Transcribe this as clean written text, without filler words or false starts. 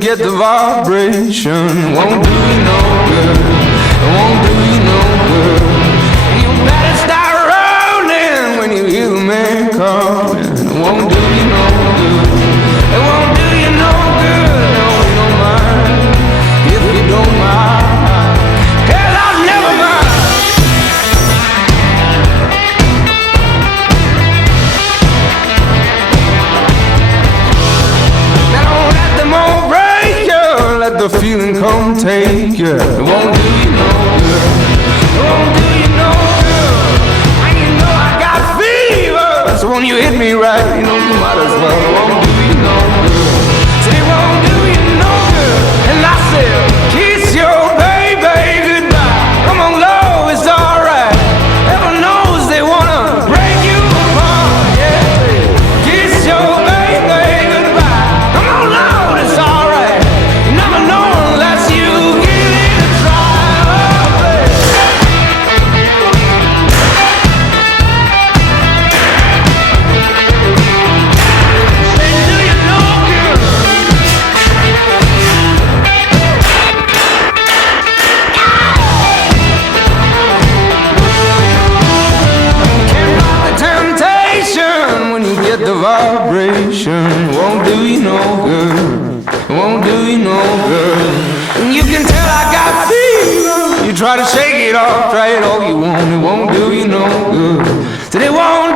Get the vibration, won't do you no good, won't do you no good. You better start rolling when you hear the man calling, won't do you no good, it won't do you no good. No, you don't mind, if you don't mind, 'cause I'll never mind. Now don't let them all break. Let the feeling come take you. It won't do you no good. It won't do you no good. And you know I got fever, so when you hit me right, you know you might as well. It won't do you no good. Say it won't do you no good. And I said, kiss your baby goodbye. Come on, love, it's alright. Heaven knows they wanna break you apart. Yeah, kiss your baby goodbye. Come on, love, it's alright. Never know unless you give it a try. Oh, baby. Say, do you know good? Can't rock the temptation when you get the vibration. Won't do you no good. Won't do you no good. And you can tell I got fever. You try to shake it off, try it all you want. It won't do you no good. Said it won't